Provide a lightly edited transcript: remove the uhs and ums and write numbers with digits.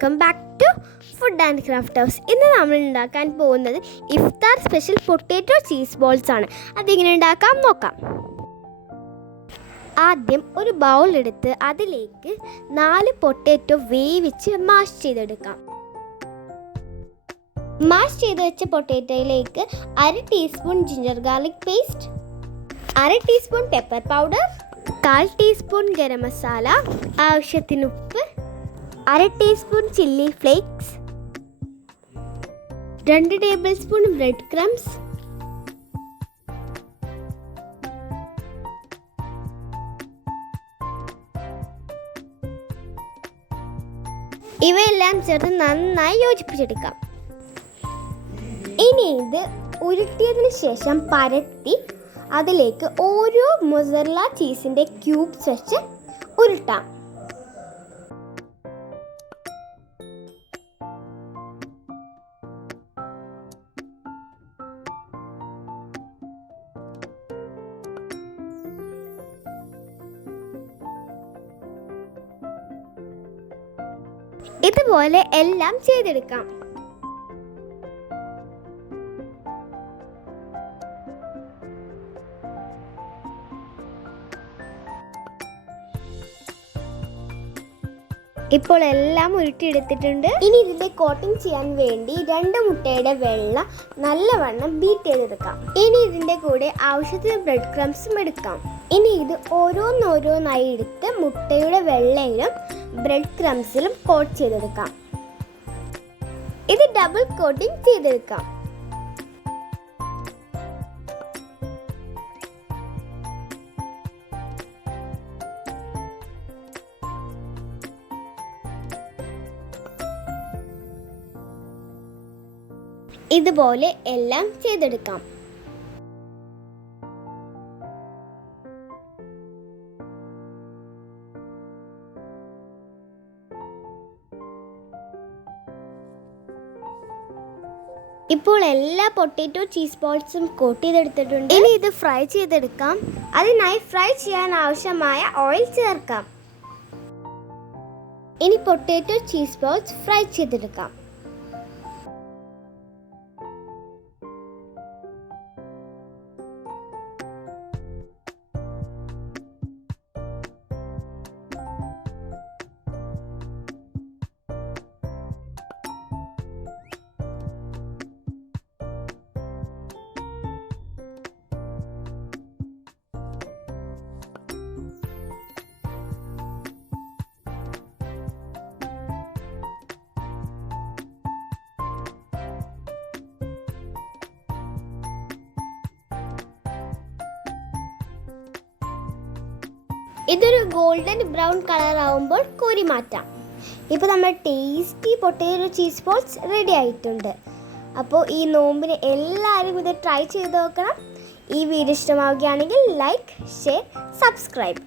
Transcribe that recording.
Welcome back to food and craft house. ഇന്ന് നമ്മൾ ഉണ്ടാക്കാൻ പോകുന്നത് iftar special potato cheese balls ആണ്. അതെങ്ങനെ ഉണ്ടാക്കാം നോക്കാം. ആദ്യം ഒരു ബൗൾ എടുത്ത് അതിലേക്ക് 4 പൊട്ടാറ്റോ വേവിച്ച് മാഷ് ചെയ്തെടുക്കാം. മാഷ് ചെയ്ത് വെച്ച പൊട്ടാറ്റോയിലേക്ക് 1/2 teaspoon ginger garlic paste, 1/2 teaspoon pepper powder, 1/4 teaspoon garam masala, ആവശ്യത്തിന് ഉപ്പ്, 1/2 teaspoon chilli flakes, 2 table spoon bread crumbs, ഇവയെല്ലാം ചേർത്ത് നന്നായി യോജിപ്പിച്ചെടുക്കാം. ഇനി ഇത് ഉരുട്ടിയതിന് ശേഷം പരത്തി അതിലേക്ക് ഓരോ മൊസറല്ല ചീസിൻ്റെ ക്യൂബ്സ് വെച്ച് ഉരുട്ടാം. ഇതുപോലെ എല്ലാം ചെയ്തെടുക്കാം. ഇപ്പോൾ എല്ലാം ഉരുട്ടിയെടുത്തിട്ടുണ്ട്. ഇനി ഇതിൻ്റെ കോട്ടിംഗ് ചെയ്യാൻ വേണ്ടി 2 മുട്ടയുടെ വെള്ള നല്ലവണ്ണം ബീറ്റ് ചെയ്തെടുക്കാം. ഇനി ഇതിൻ്റെ കൂടെ ആവശ്യത്തിന് ബ്രെഡ് ക്രംസും എടുക്കാം. ഇനി ഇത് ഓരോന്നോരോന്നായി എടുത്ത് മുട്ടയുടെ വെള്ളയിലും ബ്രെഡ് ക്രംസിലും കോട്ട് ചെയ്തെടുക്കാം. ഇത് ഡബിൾ കോട്ടിംഗ് ചെയ്തെടുക്കാം. ഇതുപോലെ എല്ലാം ചെയ്തെടുക്കാം. ഇപ്പോൾ എല്ലാ പൊട്ടാറ്റോ ചീസ് ബോൾസും കോട്ട് ചെയ്തെടുത്തിട്ടുണ്ട്. ഇനി ഇത് ഫ്രൈ ചെയ്തെടുക്കാം. അതിനായി ഫ്രൈ ചെയ്യാൻ ആവശ്യമായ ഓയിൽ ചേർക്കാം. ഇനി പൊട്ടാറ്റോ ചീസ് ബോൾസ് ഫ്രൈ ചെയ്തെടുക്കാം. ഇതൊരു ഗോൾഡൻ ബ്രൗൺ കളർ ആവുമ്പോൾ കോരി മാറ്റാം. ഇപ്പോൾ നമ്മുടെ tasty potato cheese balls ready ആയിട്ടുണ്ട്. അപ്പോൾ ഈ നോമ്പിന് എല്ലാവരും ഇത് ട്രൈ ചെയ്ത് നോക്കണം. ഈ വീഡിയോ ഇഷ്ടമാവുകയാണെങ്കിൽ ലൈക്ക്, ഷെയർ, സബ്സ്ക്രൈബ്.